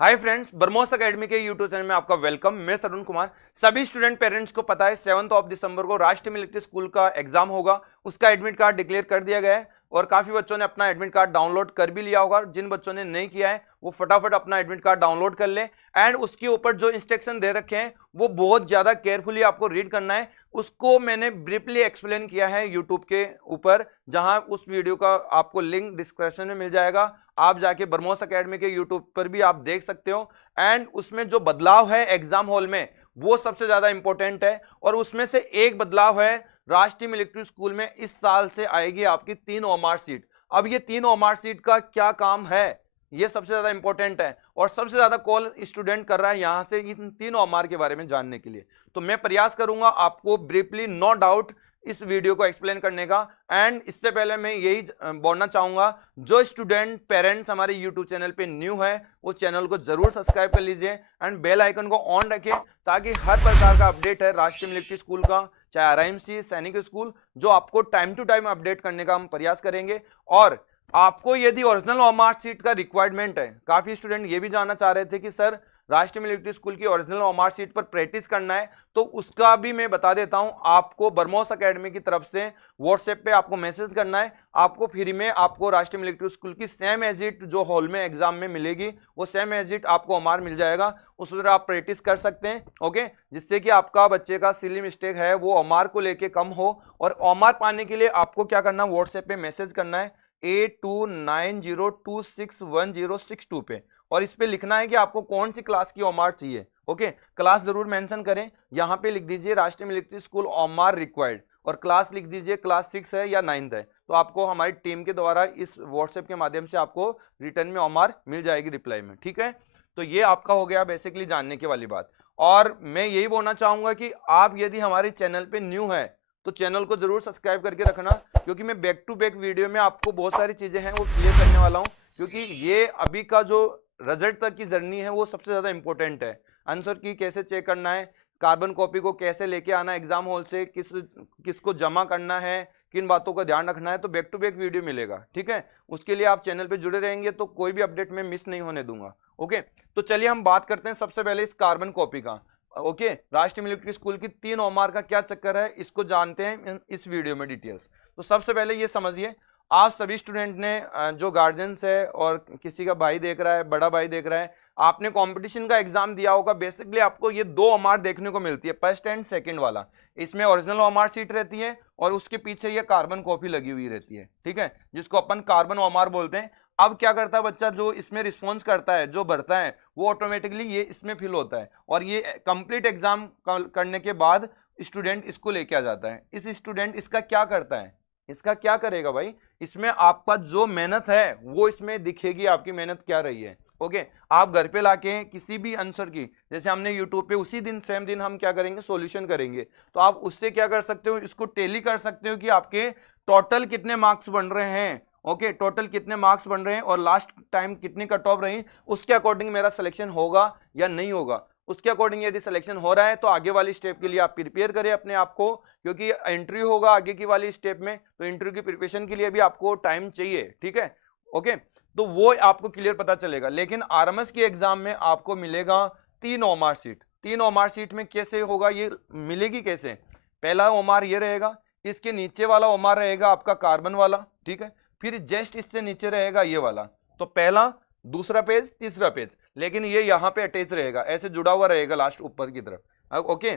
Hi friends, BrahMos academy के YouTube channel में आपका वेलकम। मैं तरुण कुमार। सभी स्टूडेंट पेरेंट्स को पता है 7 दिसंबर को राष्ट्रीय मिलिट्री स्कूल का एग्जाम होगा। उसका एडमिट कार्ड डिक्लेयर कर दिया गया है और काफी बच्चों ने अपना एडमिट कार्ड डाउनलोड कर भी लिया होगा। जिन बच्चों ने नहीं किया है वो फटाफट अपना एडमिट कार्ड डाउनलोड कर ले। एंड उसके ऊपर जो इंस्ट्रक्शन दे रखे हैं वो बहुत ज्यादा केयरफुली आपको रीड करना है। उसको मैंने ब्रीफली एक्सप्लेन किया है यूट्यूब के ऊपर, जहां उस वीडियो का आपको लिंक डिस्क्रिप्शन में मिल जाएगा। आप जाके ब्रह्मोस एकेडमी के यूट्यूब पर भी आप देख सकते हो। एंड उसमें जो बदलाव है एग्जाम हॉल में वो सबसे ज्यादा इंपॉर्टेंट है। और उसमें से एक बदलाव है, राष्ट्रीय मिलिट्री स्कूल में इस साल से आएगी आपकी 3 ओमार सीट। अब ये 3 ओमार सीट का क्या काम है, ये सबसे ज्यादा इंपॉर्टेंट है और सबसे ज्यादा कॉल स्टूडेंट कर रहा है यहां से इन 3 ओमार के बारे में जानने के लिए। तो मैं प्रयास करूंगा आपको ब्रीफली, नो डाउट, इस वीडियो को एक्सप्लेन करने का। एंड इससे पहले मैं यही बोलना चाहूंगा, जो स्टूडेंट पेरेंट्स हमारे यूट्यूब चैनल पे न्यू है वो चैनल को जरूर सब्सक्राइब कर लीजिए एंड बेल आइकन को ऑन रखें, ताकि हर प्रकार का अपडेट है राष्ट्रीय मिलिट्री स्कूल का, चाहे आरआईएमसी, सैनिक स्कूल, जो आपको टाइम टू टाइम अपडेट करने का हम प्रयास करेंगे। और आपको यदि ओरिजिनल ओमार सीट का रिक्वायरमेंट है, काफी स्टूडेंट ये भी जानना चाह रहे थे कि सर राष्ट्रीय मिलिट्री स्कूल की ओरिजिनल ओमार सीट पर प्रैक्टिस करना है, तो उसका भी मैं बता देता हूं। आपको ब्रह्मोस एकेडमी की तरफ से व्हाट्सएप पे आपको मैसेज करना है, आपको फ्री में आपको राष्ट्रीय मिलिट्री स्कूल की सेम एजिट जो हॉल में एग्जाम में मिलेगी वो सेम एजिट आपको ओमार मिल जाएगा। उस पर आप प्रैक्टिस कर सकते हैं, ओके, जिससे कि आपका बच्चे का सिली मिस्टेक है वो ओमार को लेके कम हो। और ओमार पाने के लिए आपको क्या करना, व्हाट्सएप पे मैसेज करना है 8290261062 पे, और इस पे लिखना है कि आपको कौन सी क्लास की ओमार चाहिए। ओके, क्लास जरूर मेंशन करें, यहाँ पे लिख दीजिए राष्ट्रीय मिलिट्री स्कूल ओमार रिक्वायर्ड, और क्लास लिख दीजिए क्लास 6 है या 9th है। तो आपको हमारी टीम के द्वारा इस व्हाट्सएप के माध्यम से आपको रिटर्न में ओमार मिल जाएगी रिप्लाई में, ठीक है। तो ये आपका हो गया बेसिकली जानने की वाली बात। और मैं यही बोलना चाहूंगा कि आप यदि हमारे चैनल पे न्यू है तो चैनल को जरूर सब्सक्राइब करके रखना, क्योंकि मैं बैक टू बैक वीडियो में आपको बहुत सारी चीजें हैं वो क्लियर करने वाला हूं। क्योंकि ये अभी का जो रिजल्ट तक की जर्नी है वो सबसे ज्यादा इंपॉर्टेंट है। आंसर की कैसे चेक करना है, कार्बन कॉपी को कैसे लेके आना है एग्जाम हॉल से, किसको जमा करना है, किन बातों का ध्यान रखना है, तो बैक टू बैक वीडियो मिलेगा, ठीक है। उसके लिए आप चैनल पे जुड़े रहेंगे तो कोई भी अपडेट मैं मिस नहीं होने दूंगा। ओके, तो चलिए हम बात करते हैं सबसे पहले इस कार्बन कॉपी का। ओके, राष्ट्रीय मिलिट्री स्कूल की 3 ओमार का क्या चक्कर है इसको जानते हैं इस वीडियो में डिटेल्स। तो सबसे पहले ये समझिए, आप सभी स्टूडेंट ने जो गार्जियंस है और किसी का भाई देख रहा है, बड़ा भाई देख रहा है, आपने कंपटीशन का एग्जाम दिया होगा। बेसिकली आपको ये 2 ओमार देखने को मिलती है, फर्स्ट एंड सेकंड वाला। इसमें ओरिजिनल ओमार सीट रहती है और उसके पीछे ये कार्बन कॉपी लगी हुई रहती है, ठीक है, जिसको अपन कार्बन ओमार बोलते हैं। अब क्या करता है बच्चा, जो इसमें रिस्पॉन्स करता है, जो भरता है, वो ऑटोमेटिकली ये इसमें फिल होता है और ये कंप्लीट एग्जाम करने के बाद स्टूडेंट इसको लेके आ जाता है। इस स्टूडेंट इसका क्या करता है, इसका क्या करेगा भाई, इसमें आपका जो मेहनत है वो इसमें दिखेगी, आपकी मेहनत क्या रही है। ओके, आप घर पे लाके किसी भी आंसर की, जैसे हमने यूट्यूब पे उसी दिन सेम दिन हम क्या करेंगे, सॉल्यूशन करेंगे, तो आप उससे क्या कर सकते हो, इसको टेली कर सकते हो कि आपके टोटल कितने मार्क्स बन रहे हैं। ओके, टोटल कितने मार्क्स बन रहे हैं और लास्ट टाइम कितनी कट ऑफ रही, उसके अकॉर्डिंग मेरा सिलेक्शन होगा या नहीं होगा। उसके अकॉर्डिंग यदि सिलेक्शन हो रहा है तो आगे वाली स्टेप के लिए आप प्रिपेयर करें अपने आप को, क्योंकि एंट्री होगा आगे की वाली स्टेप में, तो इंटरव्यू की प्रिपरेशन के लिए भी आपको टाइम चाहिए, ठीक है। ओके, तो वो आपको क्लियर पता चलेगा। लेकिन आरएमएस की एग्जाम में आपको मिलेगा 3 ओमार सीट। 3 ओमार सीट में कैसे होगा, ये मिलेगी कैसे, पहला ओमार ये रहेगा, इसके नीचे वाला ओमार रहेगा आपका कार्बन वाला, ठीक है, फिर जस्ट इससे नीचे रहेगा ये वाला। तो पहला, दूसरा पेज, तीसरा पेज, लेकिन ये यहाँ पे अटैच रहेगा, ऐसे जुड़ा हुआ रहेगा लास्ट ऊपर की तरफ। ओके,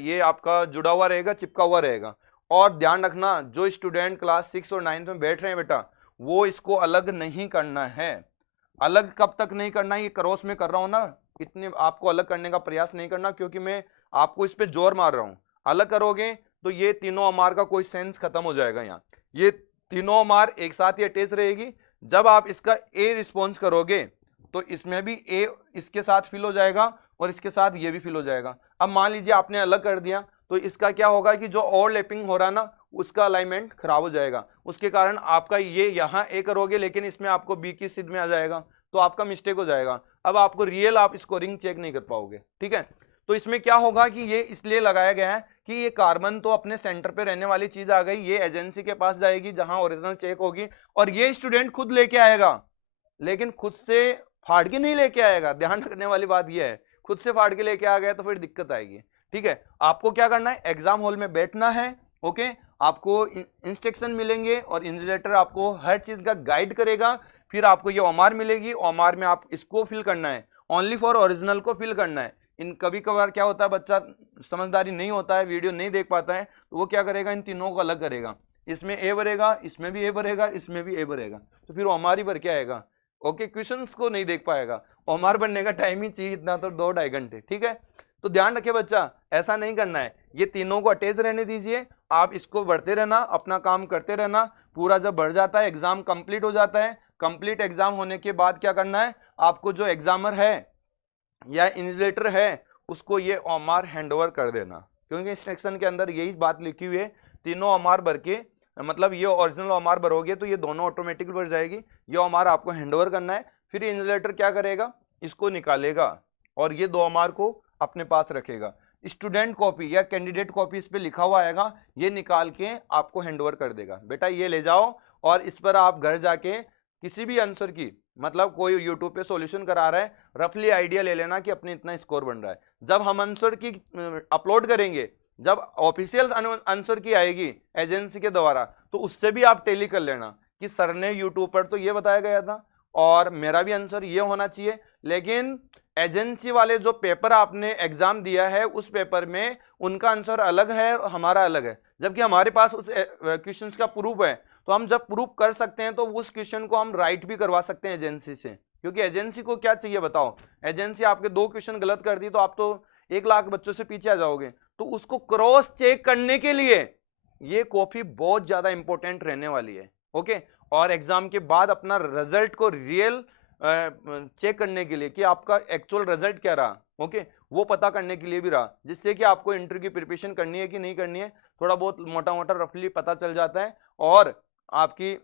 ये आपका जुड़ा हुआ रहेगा, चिपका हुआ रहेगा। और ध्यान रखना, जो स्टूडेंट क्लास 6 और 9th में बैठ रहे हैं बेटा, वो इसको अलग नहीं करना है। अलग कब तक नहीं करना है, ये क्रॉस में कर रहा हूं ना, इतने आपको अलग करने का प्रयास नहीं करना, क्योंकि मैं आपको इस पे जोर मार रहा हूं। अलग करोगे तो ये तीनों अमार का कोई सेंस खत्म हो जाएगा। यहाँ ये तीनों अमार एक साथ ही अटैच रहेगी। जब आप इसका ए रिस्पॉन्स करोगे तो इसमें भी ए इसके साथ फिल हो जाएगा और इसके साथ ये भी फिल हो जाएगा। अब मान लीजिए आपने अलग कर दिया तो इसका क्या होगा कि जो ओवरलैपिंग हो रहा है ना, उसका अलाइनमेंट खराब हो जाएगा। उसके कारण आपका ये यहाँ ए करोगे लेकिन इसमें आपको बी की स्थिति में आ जाएगा, तो आपका मिस्टेक हो जाएगा। अब आपको रियल आप स्कोरिंग चेक नहीं कर पाओगे, ठीक है। तो इसमें क्या होगा कि ये इसलिए लगाया गया है कि ये कार्बन तो अपने सेंटर पे रहने वाली चीज आ गई, ये एजेंसी के पास जाएगी जहां ओरिजिनल चेक होगी और ये स्टूडेंट खुद लेके आएगा। लेकिन खुद से फाड़ के नहीं लेके आएगा, ध्यान रखने वाली बात यह है। खुद से फाड़ के लेके आ गया तो फिर दिक्कत आएगी। ठीक है, आपको क्या करना है, एग्जाम हॉल में बैठना है। ओके, आपको इंस्ट्रक्शन मिलेंगे और इन्विजिलेटर आपको हर चीज का गाइड करेगा। फिर आपको ये ओमार मिलेगी, ओमार में आप इसको फिल करना है, ओनली फॉर ओरिजिनल को फिल करना है। इन कभी कभार क्या होता है, बच्चा समझदारी नहीं होता है, वीडियो नहीं देख पाता है, तो वो क्या करेगा, इन तीनों को अलग करेगा, इसमें ए भरेगा, इसमें भी ए भरेगा, इसमें भी ए भरेगा, तो फिर ओमार ही भर के आएगा। ओके, क्वेश्चंस को नहीं देख पाएगा। ओमार बनने का टाइम ही चाहिए इतना, तो 2-2.5 घंटे। ठीक है, तो ध्यान रखिए बच्चा, ऐसा नहीं करना है, ये तीनों को अटैच रहने दीजिए, आप इसको बढ़ते रहना, अपना काम करते रहना। पूरा जब बढ़ जाता है, एग्जाम कंप्लीट हो जाता है, कंप्लीट एग्जाम होने के बाद क्या करना है, आपको जो एग्जामर है या इन्विजिलेटर है उसको ये ओमार हैंडओवर कर देना, क्योंकि इंस्ट्रक्शन के अंदर यही बात लिखी हुई है, तीनों ओमार भर के, मतलब ये ओरिजिनल ओमार भरोगे तो ये दोनों ऑटोमेटिक भर जाएगी, ये ओमार आपको हैंडओवर करना है। फिर इन्विजिलेटर क्या करेगा, इसको निकालेगा और ये 2 ओमार को अपने पास रखेगा। स्टूडेंट कॉपी या कैंडिडेट कॉपी इस पे लिखा हुआ आएगा, ये निकाल के आपको हैंडओवर कर देगा, बेटा ये ले जाओ, और इस पर आप घर जाके किसी भी आंसर की, मतलब कोई यूट्यूब पे सॉल्यूशन करा रहा है, रफली आइडिया ले लेना कि अपने इतना स्कोर बन रहा है। जब हम आंसर की अपलोड करेंगे, जब ऑफिशियल आंसर की आएगी एजेंसी के द्वारा, तो उससे भी आप टेली कर लेना कि सर ने यूट्यूब पर तो ये बताया गया था और मेरा भी आंसर ये होना चाहिए, लेकिन एजेंसी वाले जो पेपर आपने एग्जाम दिया है उस पेपर में उनका आंसर अलग है और हमारा अलग है, जबकि हमारे पास उस क्वेश्चंस का प्रूफ है। तो हम जब प्रूफ कर सकते हैं तो उस क्वेश्चन को हम राइट भी करवा सकते हैं एजेंसी से, क्योंकि एजेंसी को क्या चाहिए बताओ, एजेंसी आपके 2 क्वेश्चन गलत कर दी तो आप तो 1 लाख बच्चों से पीछे आ जाओगे, तो उसको क्रॉस चेक करने के लिए ये कॉपी बहुत ज्यादा इंपॉर्टेंट रहने वाली है। ओके, और एग्जाम के बाद अपना रिजल्ट को रियल चेक करने के लिए कि आपका एक्चुअल रिजल्ट क्या रहा, ओके, वो पता करने के लिए भी रहा, जिससे कि आपको इंटरव्यू की प्रिपरेशन करनी है कि नहीं करनी है, थोड़ा बहुत मोटा मोटा रफली पता चल जाता है, और आपकी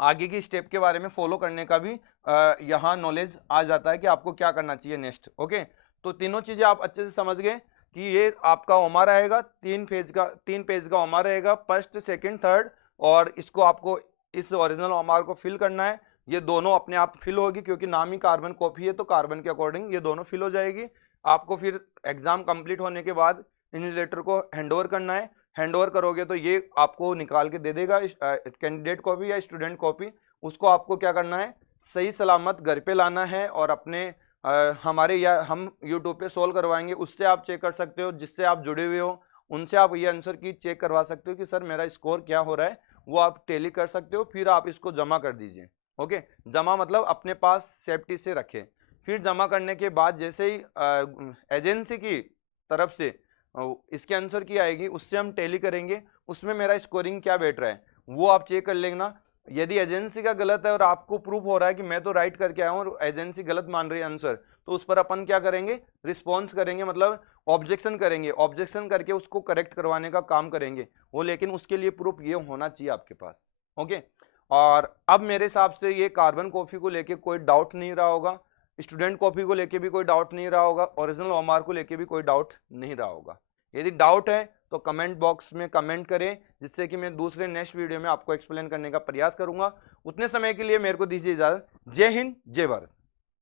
आगे की स्टेप के बारे में फॉलो करने का भी यहाँ नॉलेज आ जाता है कि आपको क्या करना चाहिए नेक्स्ट। ओके, तो तीनों चीजें आप अच्छे से समझ गए कि ये आपका ओमार आएगा, 3 पेज का ओमार रहेगा, फर्स्ट, सेकंड, थर्ड, और इसको आपको इस ओरिजिनल ओमार को फिल करना है। ये दोनों अपने आप फिल होगी, क्योंकि नाम ही कार्बन कॉपी है, तो कार्बन के अकॉर्डिंग ये दोनों फिल हो जाएगी। आपको फिर एग्जाम कंप्लीट होने के बाद इन्विजिलेटर को हैंडओवर करना है, हैंडओवर करोगे तो ये आपको निकाल के दे देगा कैंडिडेट कॉपी या स्टूडेंट कॉपी, उसको आपको क्या करना है, सही सलामत घर पे लाना है, और अपने हमारे या हम यूट्यूब पे सोल्व करवाएंगे, उससे आप चेक कर सकते हो, जिससे आप जुड़े हुए हो उनसे आप ये आंसर की चेक करवा सकते हो कि सर मेरा स्कोर क्या हो रहा है, वो आप टेली कर सकते हो। फिर आप इसको जमा कर दीजिए। ओके, जमा मतलब अपने पास सेफ्टी से रखें। फिर जमा करने के बाद जैसे ही एजेंसी की तरफ से इसके आंसर की आएगी, उससे हम टेली करेंगे, उसमें मेरा स्कोरिंग क्या बैठ रहा है वो आप चेक कर लेना। यदि एजेंसी का गलत है और आपको प्रूफ हो रहा है कि मैं तो राइट करके आया हूँ और एजेंसी गलत मान रही है आंसर, तो उस पर अपन क्या करेंगे, रिस्पॉन्स करेंगे, मतलब ऑब्जेक्शन करेंगे, ऑब्जेक्शन करके उसको करेक्ट करवाने का काम करेंगे वो, लेकिन उसके लिए प्रूफ ये होना चाहिए आपके पास। ओके, और अब मेरे हिसाब से ये कार्बन कॉपी को लेके कोई डाउट नहीं रहा होगा, स्टूडेंट कॉपी को लेके भी कोई डाउट नहीं रहा होगा, ओरिजिनल ओमार को लेके भी कोई डाउट नहीं रहा होगा। यदि डाउट है तो कमेंट बॉक्स में कमेंट करें, जिससे कि मैं दूसरे नेक्स्ट वीडियो में आपको एक्सप्लेन करने का प्रयास करूंगा। उतने समय के लिए मेरे को दीजिए इजाजत। जय हिंद, जय भारत।